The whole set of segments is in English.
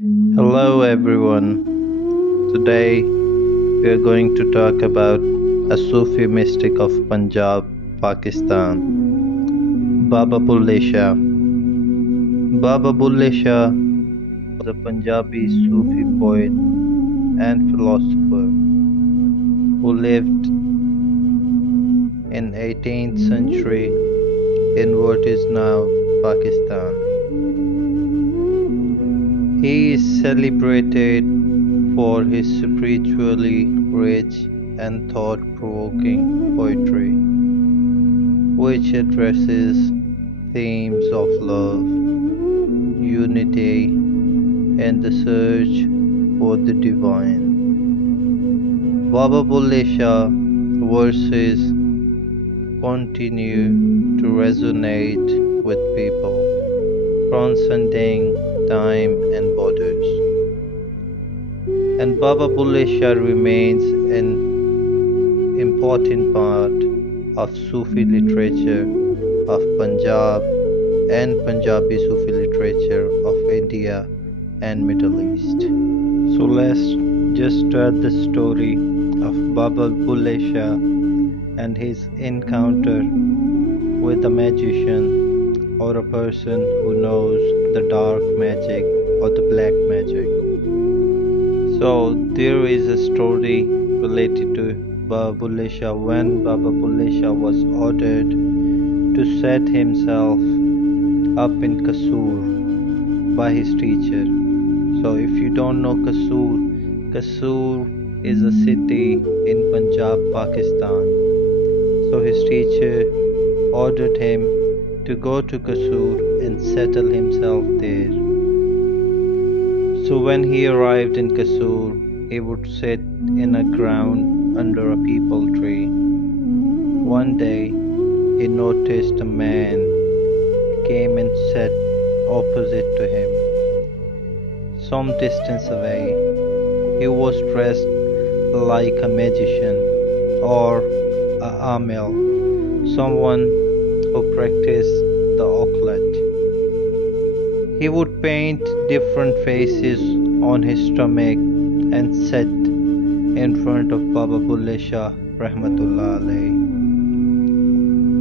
Hello everyone. Today we are going to talk about a Sufi mystic of Punjab, Pakistan, Baba Bulle Shah. Baba Bulle Shah was a Punjabi Sufi poet and philosopher who lived in 18th century in what is now Pakistan. He is celebrated for his spiritually rich and thought-provoking poetry, which addresses themes of love, unity, and the search for the divine. Baba Bulle Shah verses continue to resonate with people, transcending time and borders. And Baba Bulle Shah remains an important part of Sufi literature of Punjab and Punjabi Sufi literature of India and Middle East. So let's just start the story of Baba Bulle Shah and his encounter with a magician or a person who knows the dark magic or the black magic. So there is a story related to Baba Bulle Shah when Baba Bulle Shah was ordered to set himself up in Kasur by his teacher. So if you don't know Kasur, Kasur is a city in Punjab, Pakistan. So his teacher ordered him to go to Kasur and settle himself there. So when he arrived in Kasur, he would sit in a ground under a peepal tree. One day, he noticed a man came and sat opposite to him. Some distance away, he was dressed like a magician or a amil, someone who practiced the occult. He would paint different faces on his stomach and sit in front of Baba Bulle Shah Rahmatullah alayhi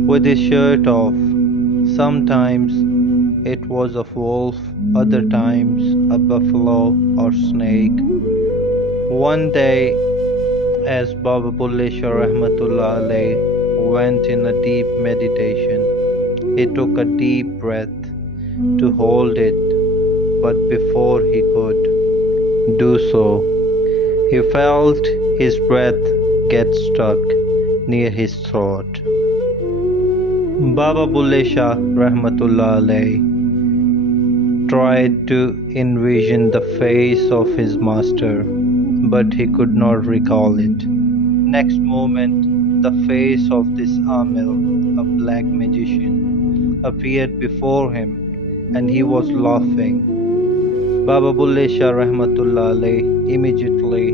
with his shirt off. Sometimes it was a wolf, other times a buffalo or snake. One day, as Baba Bulle Shah Rahmatullah alayhi went in a deep meditation, he took a deep breath to hold it, but before he could do so, he felt his breath get stuck near his throat. Baba Bulle Shah Rahmatullah alayhi tried to envision the face of his master, but he could not recall it. Next moment, the face of this Amil, a black magician, appeared before him, and he was laughing. Baba Bulle Shah Rahmatullah alayhi immediately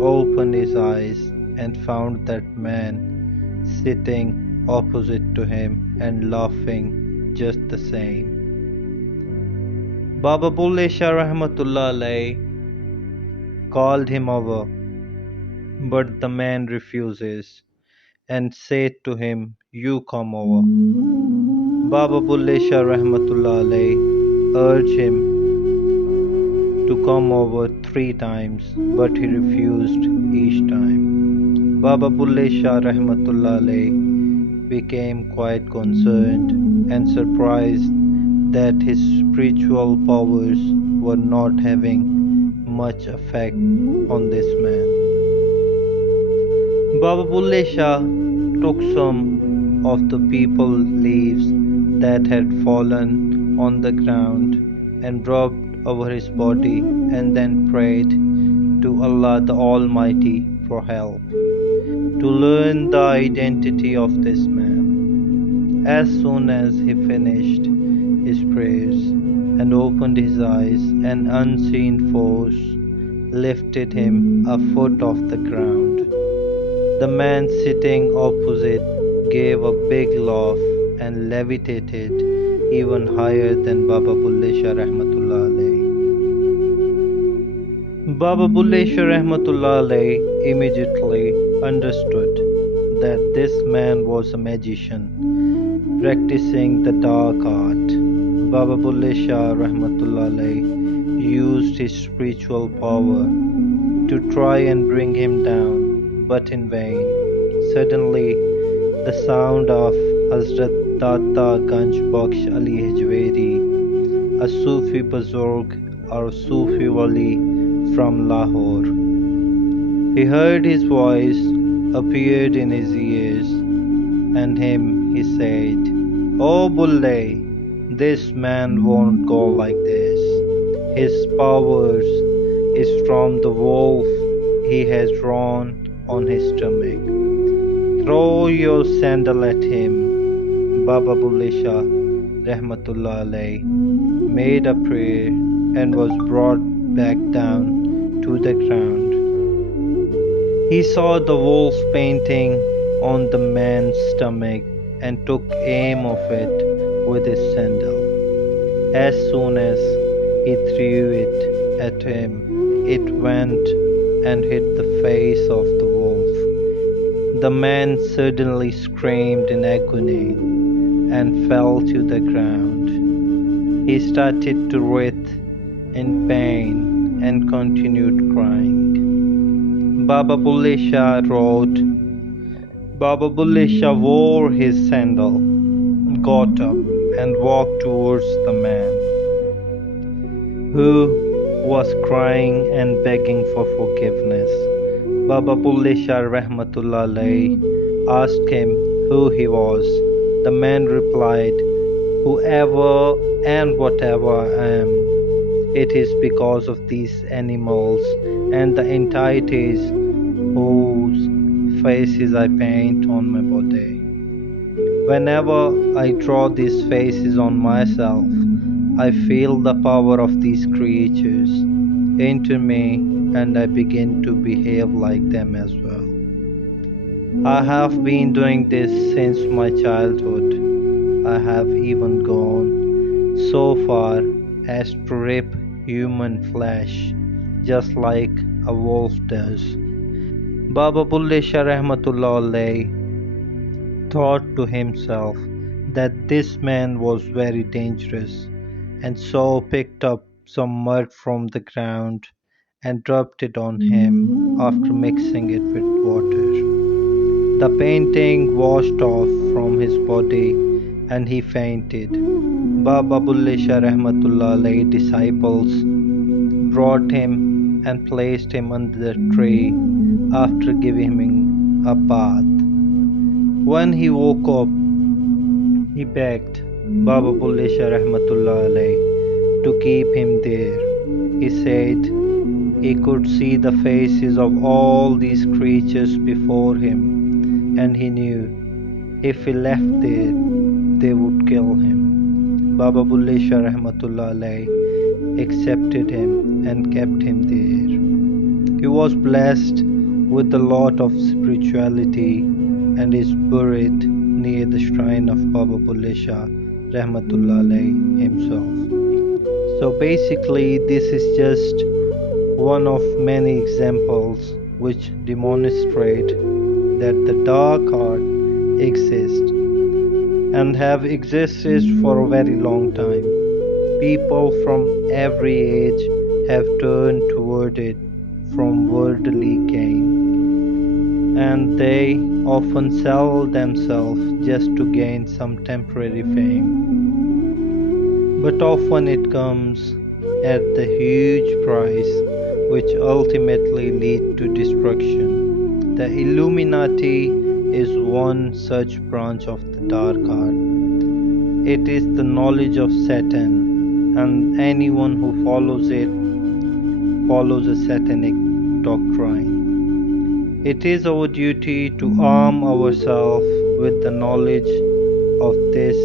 opened his eyes and found that man sitting opposite to him and laughing just the same. Baba Bulle Shah Rahmatullah alayhi called him over, but the man refuses and said to him, "You come over." Baba Bulle Shah Rahmatullah alayhi urged him to come over 3 times, but he refused each time. Baba Bulle Shah Rahmatullah alayhi became quite concerned and surprised that his spiritual powers were not having much effect on this man. Baba Bulle Shah took some of the peepal leaves that had fallen on the ground and rubbed over his body and then prayed to Allah the Almighty for help to learn the identity of this man. As soon as he finished his prayers and opened his eyes, an unseen force lifted him a foot off the ground. The man sitting opposite gave a big laugh and levitated even higher than Baba Bulle Shah Rahmatullah alayhi. Baba Bulle Shah immediately understood that this man was a magician practicing the dark art. Baba Bulle Shah used his spiritual power to try and bring him down, but in vain. Suddenly, the sound of Hazrat Data Ganj Bakhsh Ali Hajweri, a Sufi Buzurg or Sufi Wali from Lahore. He heard his voice appeared in his ears, and him he said, "Oh Bulle, this man won't go like this. His powers is from the wolf he has drawn on his stomach. Throw your sandal at him." Baba Bulle Shah made a prayer and was brought back down to the ground. He saw the wolf painting on the man's stomach and took aim of it with his sandal. As soon as he threw it at him, it went and hit the face of the wolf. The man suddenly screamed in agony and fell to the ground. He started to writhe in pain and continued crying. Baba Bulle Shah wrote. Baba Bulle Shah wore his sandal, got up, and walked towards the man, who was crying and begging for forgiveness. Baba Bulle Shah asked him who he was. The man replied, "Whoever and whatever I am, it is because of these animals and the entities whose faces I paint on my body. Whenever I draw these faces on myself, I feel the power of these creatures enter me and I begin to behave like them as well. I have been doing this since my childhood. I have even gone so far as to rip human flesh, just like a wolf does." Baba Bulle Shah thought to himself that this man was very dangerous, and so picked up some mud from the ground and rubbed it on him after mixing it with water. The painting washed off from his body and he fainted. Baba Bulle Shah disciples brought him and placed him under the tree after giving him a bath. When he woke up, he begged Baba Bulle Shah to keep him there. He said he could see the faces of all these creatures before him, and he knew if he left there, they would kill him. Baba Bulle Shah accepted him and kept him there. He was blessed with a lot of spirituality and is buried near the shrine of Baba Bulle Shah himself. So basically, this is just one of many examples which demonstrate that the dark art exists and have existed for a very long time. People from every age have turned toward it from worldly gain, and they often sell themselves just to gain some temporary fame. But often it comes at the huge price which ultimately lead to destruction. The Illuminati is one such branch of the dark art. It is the knowledge of Satan, and anyone who follows it follows a satanic doctrine. It is our duty to arm ourselves with the knowledge of this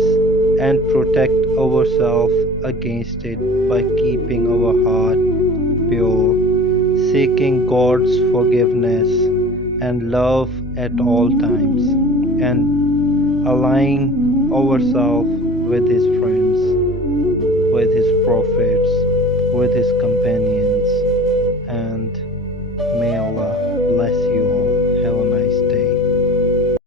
and protect ourselves against it by keeping our heart pure, seeking God's forgiveness and love at all times, and aligning ourselves with His friends, with His prophets, with His companions.